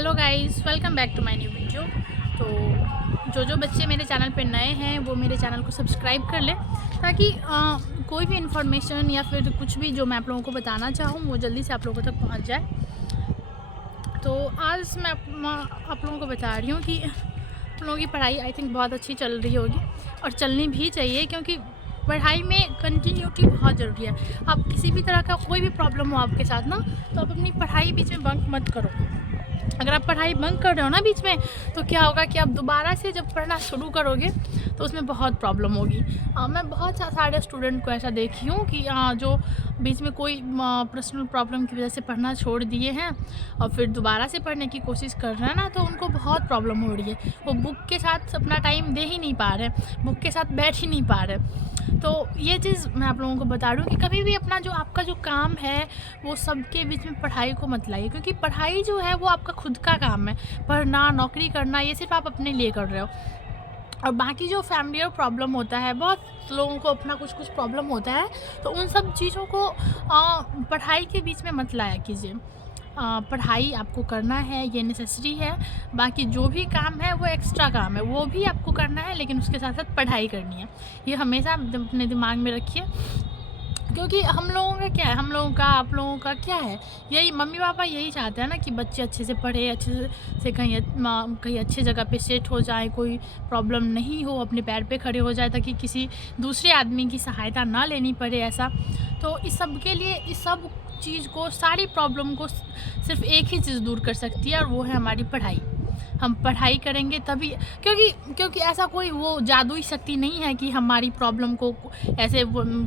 Hello guys, welcome back to my new video. तो जो बच्चे मेरे चैनल पे नए हैं वो मेरे चैनल को सब्सक्राइब कर लें ताकि कोई भी इन्फॉर्मेशन या फिर कुछ भी जो मैं आप लोगों को बताना चाहूँ वो जल्दी से आप लोगों तक पहुँच जाए। तो आज मैं आप लोगों को बता रही हूँ कि आप लोगों की पढ़ाई आई थिंक बहुत अच्छी चल रही होगी और चलनी भी चाहिए, क्योंकि पढ़ाई में कंटिन्यूटी बहुत ज़रूरी है। आप किसी भी तरह का कोई भी प्रॉब्लम हो आपके साथ ना, तो आप अपनी पढ़ाई बीच में बंक मत करो। अगर आप पढ़ाई बंक कर रहे हो ना बीच में, तो क्या होगा कि आप दोबारा से जब पढ़ना शुरू करोगे तो उसमें बहुत प्रॉब्लम होगी। मैं बहुत सारे स्टूडेंट को ऐसा देखी हूँ कि जो बीच में कोई पर्सनल प्रॉब्लम की वजह से पढ़ना छोड़ दिए हैं और फिर दोबारा से पढ़ने की कोशिश कर रहे हैं ना, तो उनको बहुत प्रॉब्लम हो रही है। वो बुक के साथ अपना टाइम दे ही नहीं पा रहे, बुक के साथ बैठ ही नहीं पा रहे। तो ये चीज़ मैं आप लोगों को बता रही हूँ कि कभी भी अपना जो आपका जो काम है वो सबके बीच में पढ़ाई को मत लाइए, क्योंकि पढ़ाई जो है वो आपका खुद का काम है। पढ़ना, नौकरी करना, ये सिर्फ आप अपने लिए कर रहे हो। और बाकी जो फैमिली और प्रॉब्लम होता है, बहुत लोगों को अपना कुछ प्रॉब्लम होता है, तो उन सब चीज़ों को पढ़ाई के बीच में मत लाया कीजिए। पढ़ाई आपको करना है, ये नेसेसरी है। बाकी जो भी काम है वो एक्स्ट्रा काम है, वो भी आपको करना है, लेकिन उसके साथ साथ पढ़ाई करनी है। ये हमेशा अपने दिमाग में रखिए, क्योंकि हम लोगों का क्या है, हम लोगों का, आप लोगों का क्या है, यही मम्मी पापा यही चाहते हैं ना कि बच्चे अच्छे से पढ़े, अच्छे से कहीं अच्छी जगह पे सेट हो जाए, कोई प्रॉब्लम नहीं हो, अपने पैर पे खड़े हो जाए, ताकि किसी दूसरे आदमी की सहायता ना लेनी पड़े ऐसा। तो इस सब के लिए, इस सब चीज़ को, सारी प्रॉब्लम को सिर्फ एक ही चीज़ दूर कर सकती है, और वो है हमारी पढ़ाई। हम पढ़ाई करेंगे तभी, क्योंकि ऐसा कोई वो जादुई शक्ति नहीं है कि हमारी प्रॉब्लम को ऐसे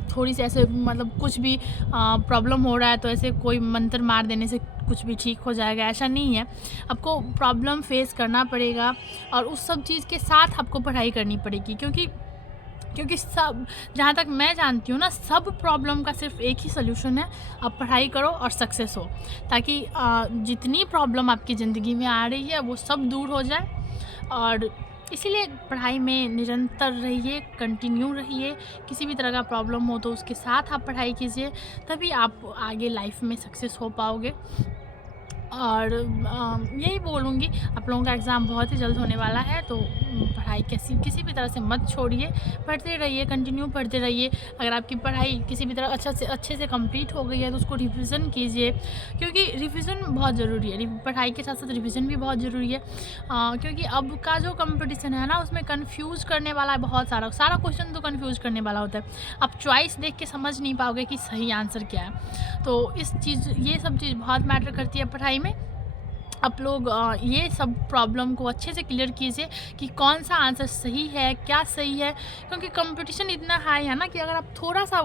थोड़ी सी ऐसे मतलब कुछ भी प्रॉब्लम हो रहा है तो ऐसे कोई मंत्र मार देने से कुछ भी ठीक हो जाएगा, ऐसा नहीं है। आपको प्रॉब्लम फेस करना पड़ेगा और उस सब चीज़ के साथ आपको पढ़ाई करनी पड़ेगी, क्योंकि सब, जहाँ तक मैं जानती हूँ ना, सब प्रॉब्लम का सिर्फ एक ही सल्यूशन है, आप पढ़ाई करो और सक्सेस हो, ताकि जितनी प्रॉब्लम आपकी ज़िंदगी में आ रही है वो सब दूर हो जाए। और इसीलिए पढ़ाई में निरंतर रहिए, कंटिन्यू रहिए। किसी भी तरह का प्रॉब्लम हो तो उसके साथ आप पढ़ाई कीजिए, तभी आप आगे लाइफ में सक्सेस हो पाओगे। और यही बोलूँगी, आप लोगों का एग्ज़ाम बहुत ही जल्द होने वाला है, तो पढ़ाई किसी भी तरह से मत छोड़िए, पढ़ते रहिए, कंटिन्यू पढ़ते रहिए। अगर आपकी पढ़ाई किसी भी तरह अच्छे से कंप्लीट हो गई है तो उसको रिवीजन कीजिए, क्योंकि रिवीजन बहुत ज़रूरी है। पढ़ाई के साथ साथ रिवीजन भी बहुत ज़रूरी है, क्योंकि अब का जो कंपटीशन है ना, उसमें कन्फ्यूज़ करने वाला है, बहुत सारा क्वेश्चन तो कन्फ्यूज़ करने वाला होता है। आप चॉइस देख के समझ नहीं पाओगे कि सही आंसर क्या है। तो ये सब चीज़ बहुत मैटर करती है पढ़ाई में। आप लोग ये सब प्रॉब्लम को अच्छे से क्लियर कीजिए कि कौन सा आंसर सही है, क्या सही है, क्योंकि कंपटीशन इतना हाई है ना कि अगर आप थोड़ा सा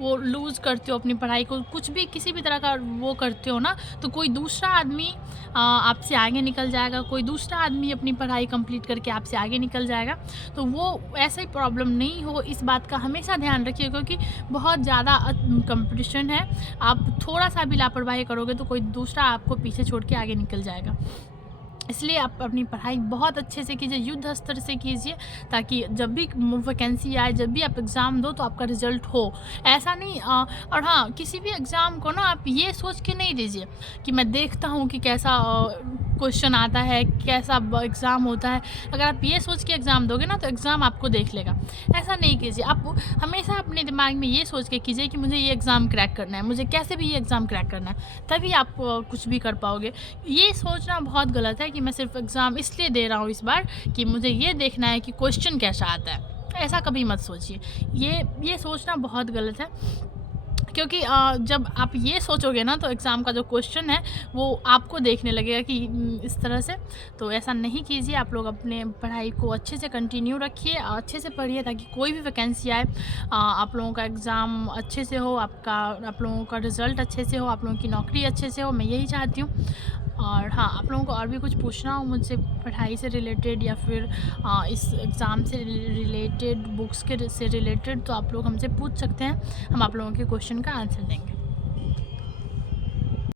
वो लूज़ करते हो अपनी पढ़ाई को, कुछ भी किसी भी तरह का वो करते हो ना, तो कोई दूसरा आदमी आपसे आगे निकल जाएगा, कोई दूसरा आदमी अपनी पढ़ाई कंप्लीट करके आपसे आगे निकल जाएगा। तो वो ऐसी प्रॉब्लम नहीं हो, इस बात का हमेशा ध्यान रखिए, क्योंकि बहुत ज़्यादा कंपटीशन है। आप थोड़ा सा भी लापरवाही करोगे तो कोई दूसरा आपको पीछे छोड़ के आगे निकल जाएगा। इसलिए आप अपनी पढ़ाई बहुत अच्छे से कीजिए, युद्ध स्तर से कीजिए, ताकि जब भी वैकेंसी आए, जब भी आप एग्ज़ाम दो तो आपका रिज़ल्ट हो। ऐसा नहीं और हाँ, किसी भी एग्ज़ाम को ना आप ये सोच के नहीं दीजिए कि मैं देखता हूँ कि कैसा क्वेश्चन आता है, कैसा एग्ज़ाम होता है। अगर आप ये सोच के एग्ज़ाम दोगे ना, तो एग्ज़ाम आपको देख लेगा। ऐसा नहीं कीजिए। आप हमेशा अपने दिमाग में ये सोच के कीजिए कि मुझे ये एग्ज़ाम क्रैक करना है, मुझे कैसे भी ये एग्ज़ाम क्रैक करना है, तभी आप कुछ भी कर पाओगे। ये सोचना बहुत गलत है कि मैं सिर्फ एग्ज़ाम इसलिए दे रहा हूँ इस बार कि मुझे ये देखना है कि क्वेश्चन कैसा आता है। ऐसा कभी मत सोचिए। ये सोचना बहुत गलत है, क्योंकि जब आप ये सोचोगे ना, तो एग्ज़ाम का जो क्वेश्चन है वो आपको देखने लगेगा कि इस तरह से। तो ऐसा नहीं कीजिए। आप लोग अपने पढ़ाई को अच्छे से कंटिन्यू रखिए, अच्छे से पढ़िए, ताकि कोई भी वैकेंसी आए आप लोगों का एग्ज़ाम अच्छे से हो, आप लोगों का रिज़ल्ट अच्छे से हो, आप लोगों की नौकरी अच्छे से हो, मैं यही चाहती हूँ। और हाँ, आप लोगों को और भी कुछ पूछना हो मुझसे पढ़ाई से रिलेटेड या फिर इस एग्ज़ाम से रिलेटेड, बुक्स के से रिलेटेड, तो आप लोग हमसे पूछ सकते हैं। हम आप लोगों के क्वेश्चन का आंसर देंगे।